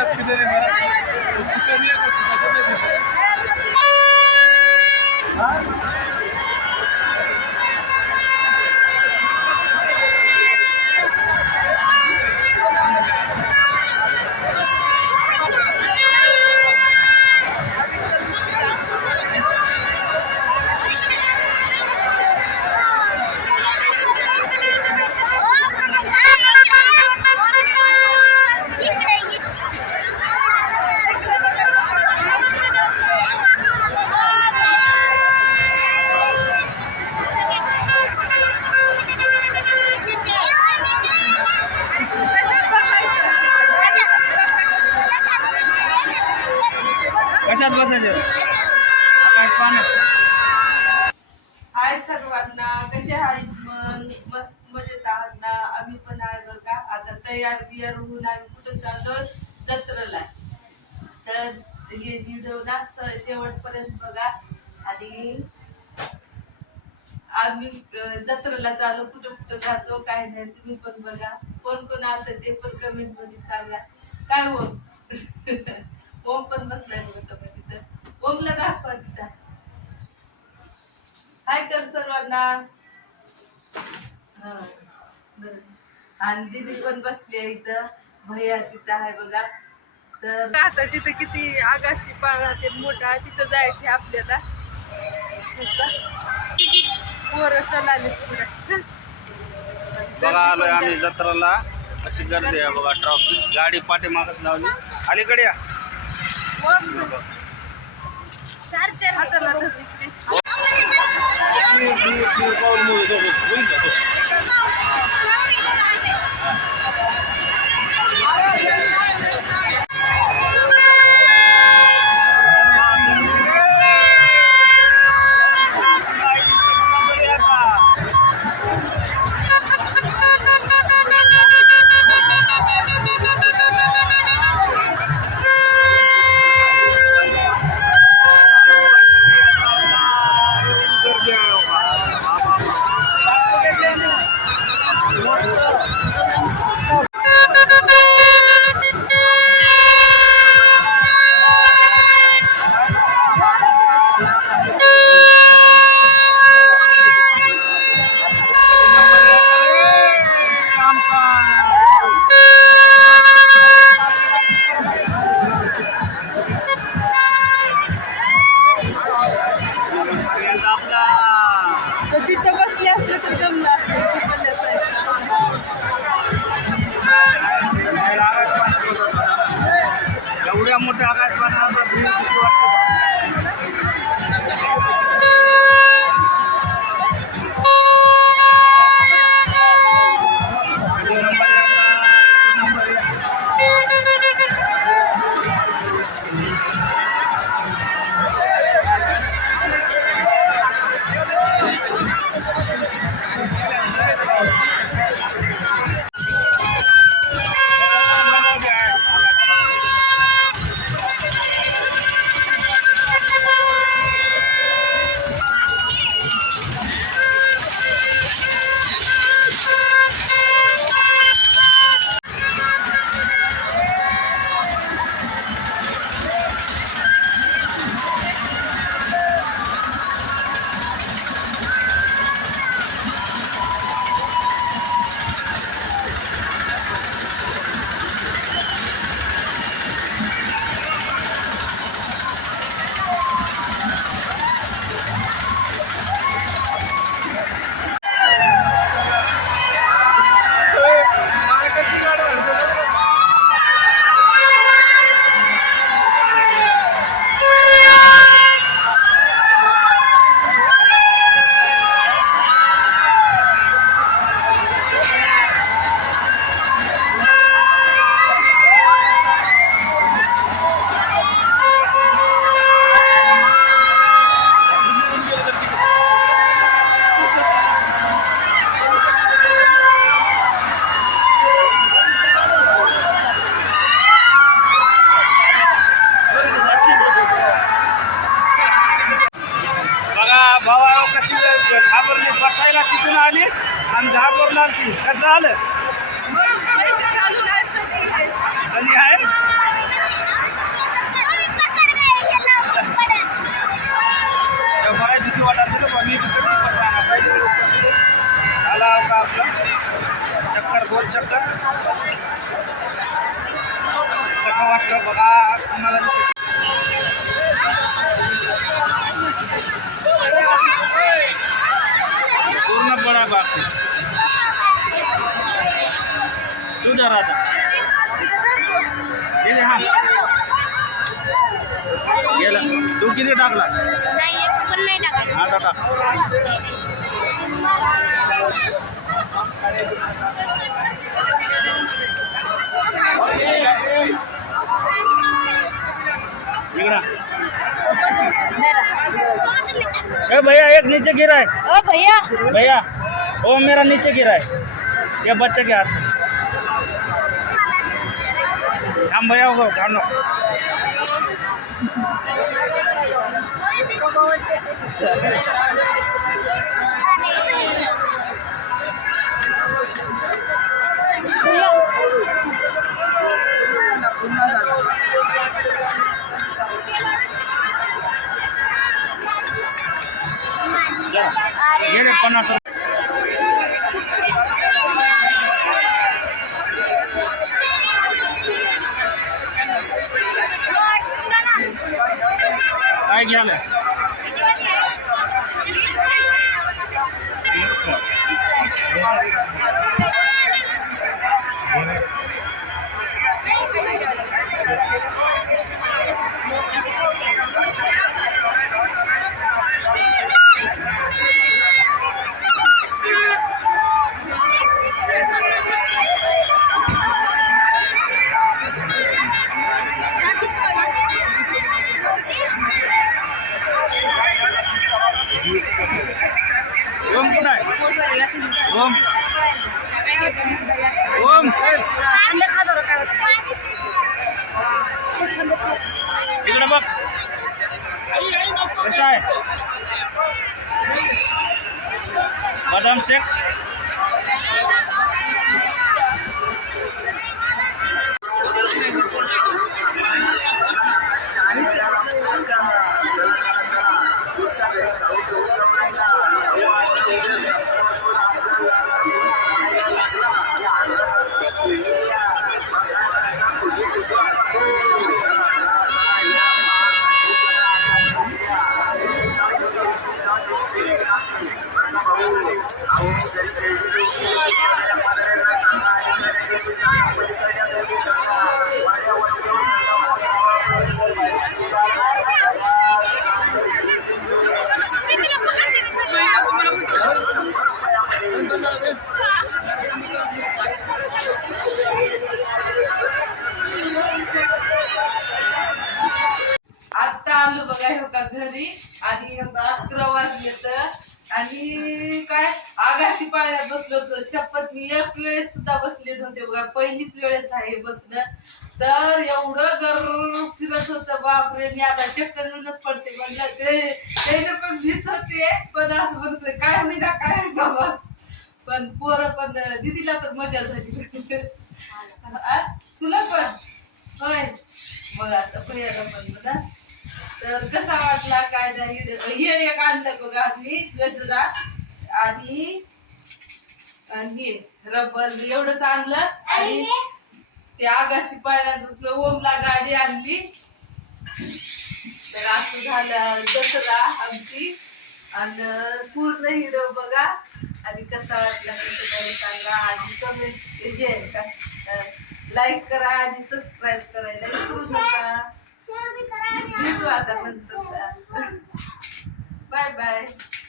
hep gidelim. तयार बियार होऊन आम्ही कुठं चाललो जत्रेला. तर हे व्हिडिओ ना शेवटपर्यंत बघा. आणि आम्ही जत्रेला चालो कुठं कुठं जातो काय नाही तुम्ही पण बघा. कोण कोण असतं ते पण कमेंटमध्ये सांगा. काय ओम हो? ओम पण बसलाय बघतो का तिथं. ओमला दाखवा तिथं. हाय कर सर्वांना. हा, बरं. आणि दीदी पण बसली आहे इथं. भैया तिथं आहे बघा. तर आता तिथं किती आगासी पाळणा ते मोठा तिथं जायचे आपल्याला. पोरं चलाले पुढे. बघा आलोय आम्ही जत्रेला. अशी गर्दी आहे बघा ट्रॉफिक गाडी पाठीमागच लावली. अलीकडे या. हाताला घाबरली तिथून आली आणि घाबरून ती कसं आलं मग आहे? सनी आहे तर पण मी पाहिजे. आला होता आपला. चक्कर गोल चक्कर. कसं वाटतं बघा तुम्हाला पूर्ण बडा बाकी तुझ्या राजा. गेले हा. गेला तू किती टाकला? नाही एक पण नाही टाकायचं आता टाक. इकडा ए भैया एक नीचे गिरा है. ओ भैया. भैया वो मेरा नीचे गिरा है. ये बच्चे के हाथ में. थांब भैया हो थांब नको जरा पन्नास रुपये. काय घ्यायला कसं आहे बदाम शेक आता आलो बघा हे का घरी आणि हे बघा अकरा वाजले तर आणि काय आगाशी पाळण्यात बसलो पण मी एक वेळेस सुद्धा बसले नव्हते बघा. पहिलीच वेळेस आहे बसणं. तर एवढं गर फिरत होतं बापरे. मी आता चक्कर येऊनच पडते. म्हणलं ते पण भीत होते पण असं म्हणत काय होईना काय होईना बस. पण पोरं पण दिदीला तर मजा झाली. आ? तुला पण? होय. मग आता प्रियाला पण बघा तर कसा वाटला काय नाही. हे एक आणलं बघा आम्ही गजरा आणि हे रबर एवढंच आणलं आणि ते आगाशी पायला दुसरं ओमला गाडी आणली. तर असं झालं दसरा आमची. आणि पूर्ण हिरो बघा. आणि कसा वाटला कसं सांगा. आणि कमेंट हे का लाईक करा आणि सबस्क्राईब करायला विसरू नका भेटू आता नंतर. Bye bye